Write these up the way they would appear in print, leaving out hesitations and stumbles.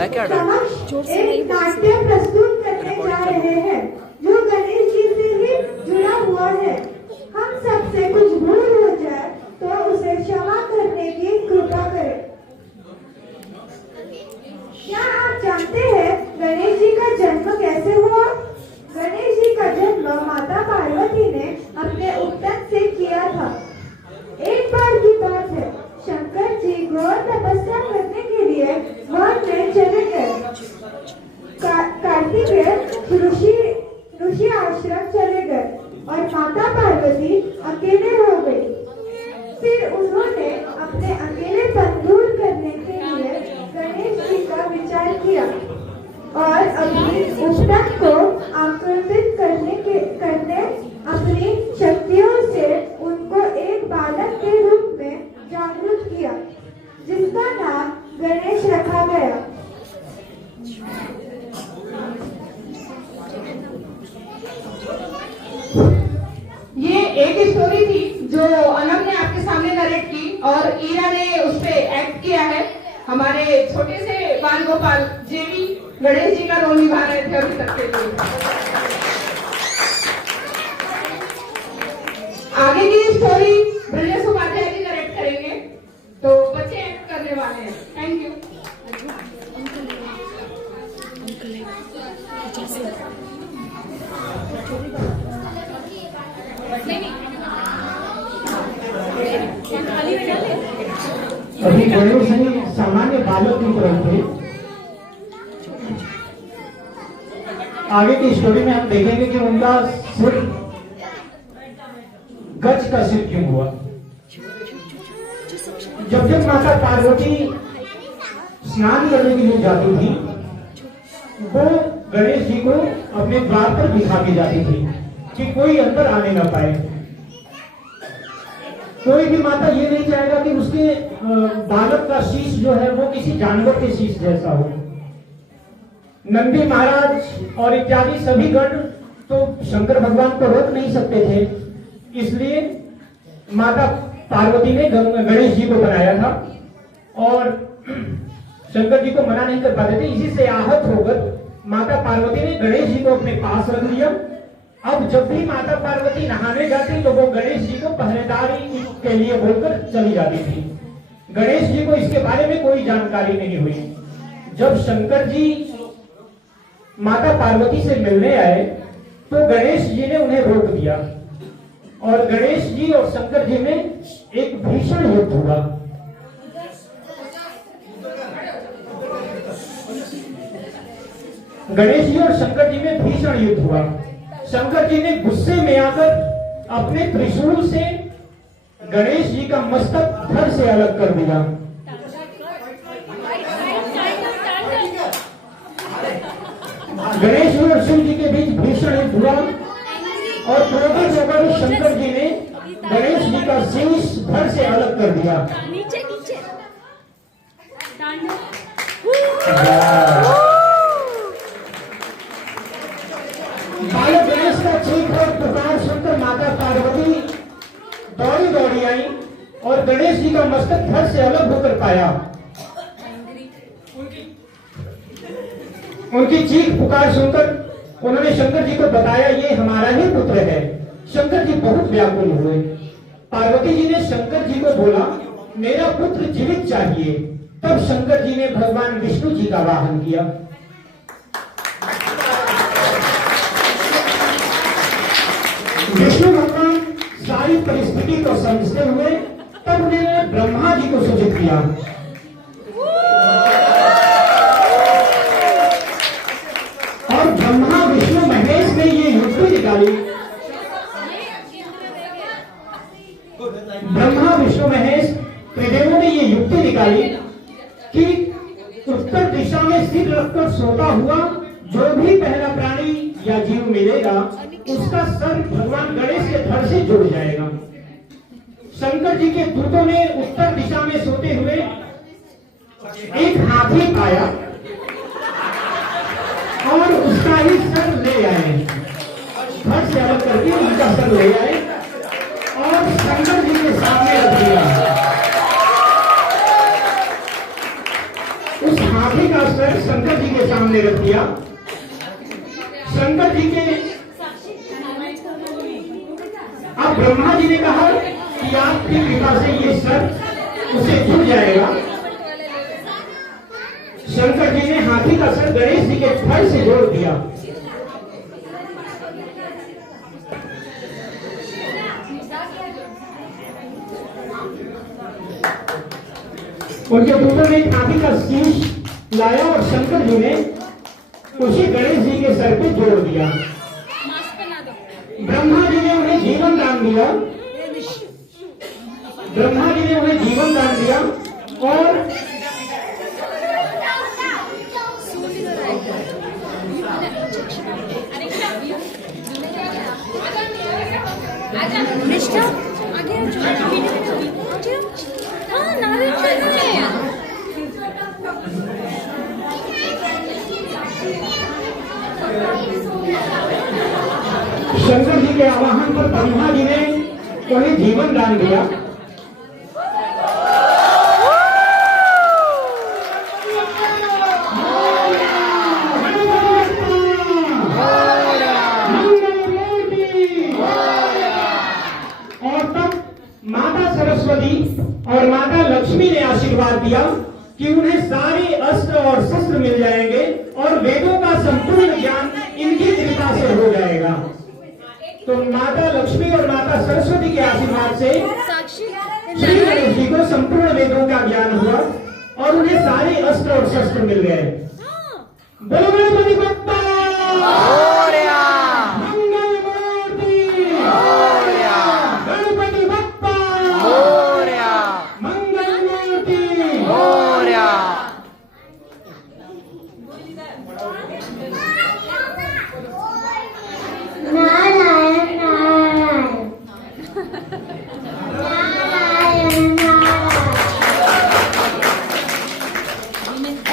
समक्ष एक नाट्य प्रस्तुत करने जा रहे हैं जो गणेश जी से ही जुड़ा हुआ है। हम सबसे कुछ भूल हो जाए तो उसे क्षमा करने की कृपा करें। क्या आप जानते हैं गणेश जी का जन्म कैसे हुआ? गणेश जी का जन्म माता पार्वती ने अपने उपतन से किया था। एक बार की बात है, शंकर जी घोर तपस्या करने के लिए वन में चले गए। कार्तिकेय ऋषि आश्रम चले गए और माता पार्वती अकेले हो गई। फिर उन्होंने अपने अकेलेपन दूर करने के लिए गणेश जी का विचार किया और अपनी उपतन को आकर्षित करने अपनी शक्तियों से उनको एक बालक के रूप में जागरूक किया, जिसका नाम गणेश रखा गया। ये एक स्टोरी थी जो अनम ने आपके सामने नरेट की और ईरा ने उस पे एक्ट किया है। हमारे छोटे से बाल गोपाल जेवी गणेश जी का रोल निभा रहे थे अभी तक के लिए। आगे की स्टोरी ब्रजेश उपाध्याय जी नरेट करेंगे, तो बच्चे एक्ट करने वाले हैं। Thank you. अभी गणेश जी सामान्य बालक की तरह थे। आगे की स्टोरी में हम देखेंगे कि उनका सिर गज का सिर क्यों हुआ। जब जब माता पार्वती स्नान करने के लिए जाती थी, वो गणेश जी को अपने द्वार पर दिखा के जाती थी कि कोई अंदर आने ना पाए। कोई भी माता ये नहीं चाहेगा कि उसके बालक का शीश जो है वो किसी जानवर के शीश जैसा हो। नंदी महाराज और इत्यादि सभी गण तो शंकर भगवान को रोक नहीं सकते थे, इसलिए माता पार्वती ने गणेश जी को बनाया था और शंकर जी को मना नहीं कर पाते थे। इसी से आहत होकर माता पार्वती ने गणेश जी को अपने पास रख लिया। अब जब भी माता पार्वती नहाने जाती तो वो गणेश जी को पहरेदारी के लिए बोलकर चली जाती थी। गणेश जी को इसके बारे में कोई जानकारी नहीं हुई। जब शंकर जी माता पार्वती से मिलने आए तो गणेश जी ने उन्हें रोक दिया और गणेश जी और शंकर जी में एक भीषण युद्ध हुआ। गणेश जी और शंकर जी में भीषण युद्ध हुआ। शंकर जी ने गुस्से में आकर अपने त्रिशूल से गणेश जी का मस्तक धड़ से अलग कर दिया। गणेश जी और शिव जी के बीच भीषण युद्ध हुआ और क्रोधित होकर शंकर जी ने गणेश जी का शीश धड़ से अलग कर दिया। बालक गणेश का चीख और पुकार सुनकर माता पार्वती दौड़ी दौड़ी आई और गणेश जी का मस्तक धड़ से अलग होकर पाया। उनकी चीख पुकार सुनकर उन्होंने शंकर जी को बताया, ये हमारा ही पुत्र है। शंकर जी बहुत व्याकुल हुए। पार्वती जी ने शंकर जी को बोला, मेरा पुत्र जीवित चाहिए। तब शंकर जी ने भगवान विष्णु जी का वाहन किया। विष्णु भगवान सारी परिस्थिति को समझते हुए तब उन्होंने ब्रह्मा जी को सूचित किया। और ब्रह्मा विष्णु महेश ने ये युक्ति निकाली। ब्रह्मा विष्णु महेश त्रिदेवों ने ये युक्ति निकाली कि उत्तर दिशा में सिर रखकर सोता हुआ जो भी पहला प्राणी या जीव मिलेगा उसका सर भगवान गणेश के धड़ से जुड़ जाएगा। शंकर जी के दूतों ने उत्तर दिशा में सोते हुए एक हाथी पाया और उसका ही सर ले आए। धड़ से अलग करके उनका सर ले आए और शंकर जी के सामने रख दिया। उस हाथी का सर शंकर जी के सामने रख दिया। शंकर जी के अब ब्रह्मा जी ने कहा कि आपकी कृपा से ये सर उसे जुड़ जाएगा। शंकर जी ने हाथी का सर गणेश जी के फल से जोड़ दिया। उनके पुत्र ने एक हाथी का शीश लाया और शंकर जी ने उसे गणेश जी के सर पे जोड़ दिया। ब्रह्मा जी ने उन्हें जीवन दान दिया। ब्रह्मा जी ने उन्हें जीवन दान दिया और निष्ठा आगे हाँ नारियल शंकर जी के आवाहन पर ब्रह्मा जी ने उन्हें जीवन दान दिया। और तब माता सरस्वती और माता लक्ष्मी ने आशीर्वाद दिया कि उन्हें सारे अस्त्र और शस्त्र मिल जाएंगे और वेदों का संपूर्ण ज्ञान इनकी कृपा से हो जाएगा। तो माता लक्ष्मी और माता सरस्वती के आशीर्वाद से श्री गणेश जी को संपूर्ण वेदों का ज्ञान हुआ और उन्हें सारे अस्त्र और शस्त्र मिल गए। बोलो गणपति बप्पा मंगल मूर्ति, गणपति बप्पा मंगल मूर्ति। नारायण नारायण नारायण नारायण।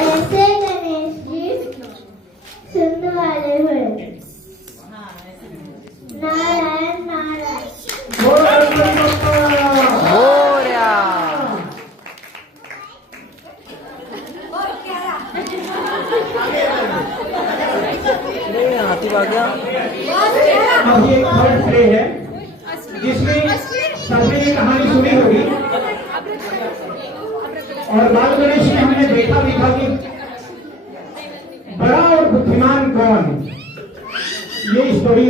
ऐसे गणेश जी सुनने वाले हुए। नारायण नारायण। हाथी भाग गया। अभी एक थर्ड प्ले है जिसमें सबने ये कहानी सुनी होगी और बाल गणेश में हमने देखा भी था कि बड़ा और बुद्धिमान कौन, ये स्टोरी।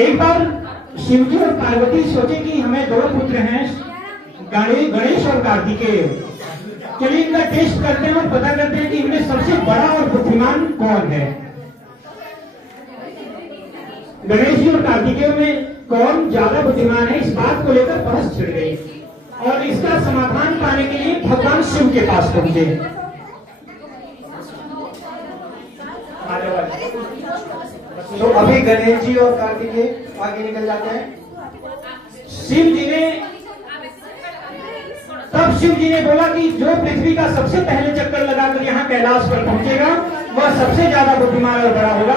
एक बार शिवजी और पार्वती सोचे कि हमें दो पुत्र हैं, गणेश और कार्तिकेय। चलिए इनका टेस्ट करते हैं और पता करते हैं कि इनमें सबसे बड़ा और बुद्धिमान कौन है। गणेश जी और कार्तिकेय में कौन ज्यादा बुद्धिमान है, इस बात को लेकर बहस छिड़ गई और इसका समाधान पाने के लिए भगवान शिव के पास पहुंचे। तो अभी गणेश जी और कार्तिकेय आगे निकल जाते हैं। शिव जी ने बोला कि जो पृथ्वी का सबसे पहले चक्कर लगाकर यहाँ कैलाश पर पहुंचेगा वह सबसे ज्यादा बुद्धिमान और बड़ा होगा।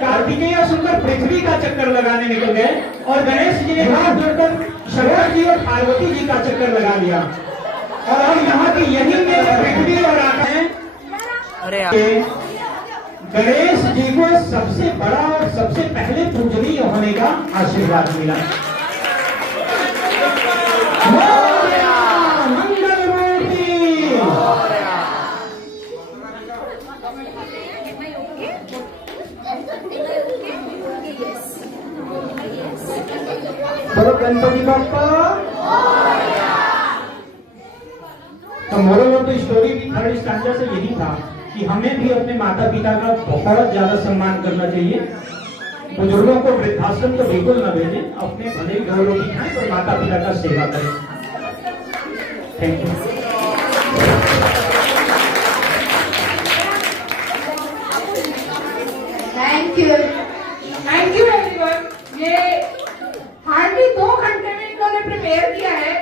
कार्तिकेय सुनकर पृथ्वी का चक्कर लगाने निकल गए और गणेश जी ने हाथ जोड़कर शंकर जी और पार्वती जी का चक्कर लगा लिया और यहाँ की यही में पृथ्वी और आकाश गणेश जी को सबसे बड़ा और सबसे पहले पूजनीय होने का आशीर्वाद मिला। मंगल मूर्ति। बोलो गणपति बप्पा। तो मोरल ऑफ द स्टोरी की थर्ड स्टैंजा से यही था कि हमें भी अपने माता पिता का बहुत ज्यादा सम्मान करना चाहिए। बुजुर्गों को वृद्धाश्रम तो बिल्कुल न भेजें, अपने भले घर रोटी खाएं और माता पिता का सेवा करें। Thank you. Thank you everyone. ये हार्डली 2 घंटे में इन्होंने प्रिपेयर किया है